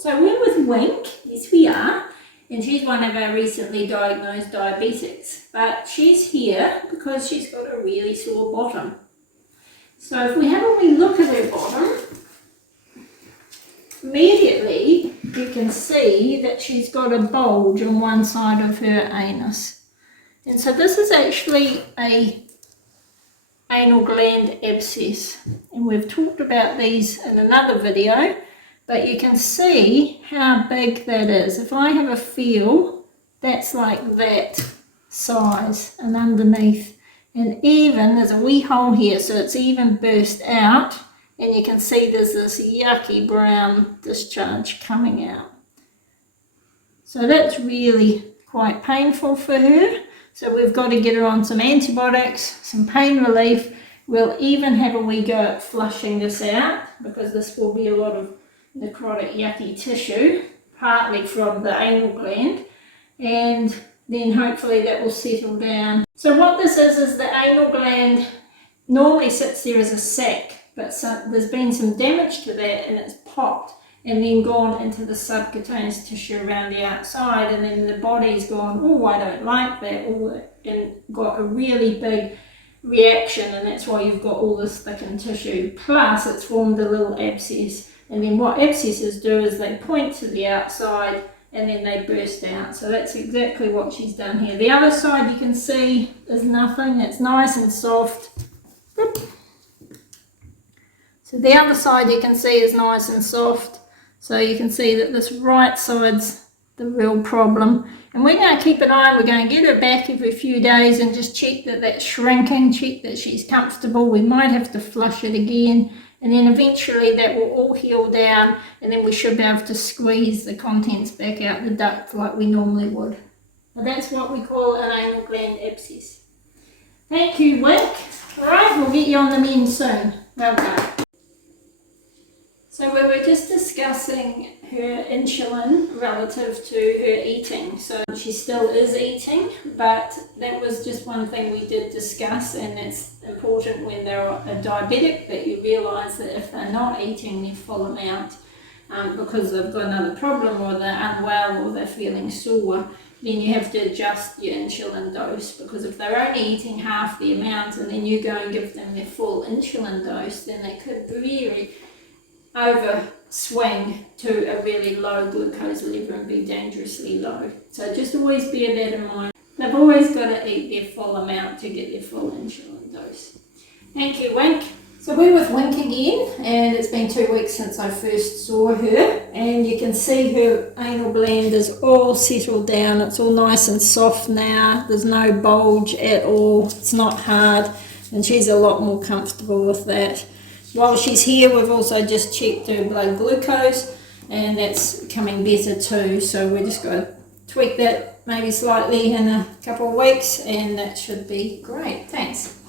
So we're with Wink, yes we are, and she's one of our recently diagnosed diabetics, but she's here because she's got a really sore bottom. So if we have a wee look at her bottom, immediately you can see that she's got a bulge on one side of her anus. And so this is actually a anal gland abscess, and we've talked about these in another video, but you can see how big that is. If I have a feel, that's like that size, and underneath, and even there's a wee hole here, so it's even burst out, and you can see there's this yucky brown discharge coming out. So that's really quite painful for her. So we've got to get her on some antibiotics, some pain relief. We'll even have a wee go at flushing this out, because this will be a lot of necrotic yucky tissue, partly from the anal gland, and then hopefully that will settle down. So what this is the anal gland normally sits there as a sac, but there's been some damage to that and it's popped and then gone into the subcutaneous tissue around the outside, and then the body's gone, oh, I don't like that, and got a really big reaction, and that's why you've got all this thickened tissue. Plus it's formed a little abscess, and then what abscesses do is they point to the outside and then they burst out. So that's exactly what she's done here. The other side you can see is nothing, it's nice and soft. So the other side you can see is nice and soft. So you can see that this right side's the real problem. And we're going to keep an eye, we're going to get her back every few days and just check that that's shrinking, check that she's comfortable. We might have to flush it again, and then eventually that will all heal down, and then we should be able to squeeze the contents back out the duct like we normally would. But that's what we call an anal gland abscess. Thank you, Wink. Alright, we'll get you on the mend soon. Well done. So we were just discussing her insulin relative to her eating. So she still is eating, but that was just one thing we did discuss, and it's important when they're a diabetic that you realise that if they're not eating their full amount because they've got another problem, or they're unwell, or they're feeling sore, then you have to adjust your insulin dose, because if they're only eating half the amount and then you go and give them their full insulin dose, then they could really over swing to a really low glucose level and be dangerously low. So just always bear that in mind. They've always got to eat their full amount to get their full insulin dose. Thank you, Wink. So we're with Wink again, and it's been 2 weeks since I first saw her, and you can see her anal gland is all settled down. It's all nice and soft now. There's no bulge at all. It's not hard, and she's a lot more comfortable with that. While she's here, we've also just checked her blood glucose, and that's coming better too. So we're just going to tweak that maybe slightly in a couple of weeks, and that should be great. Thanks.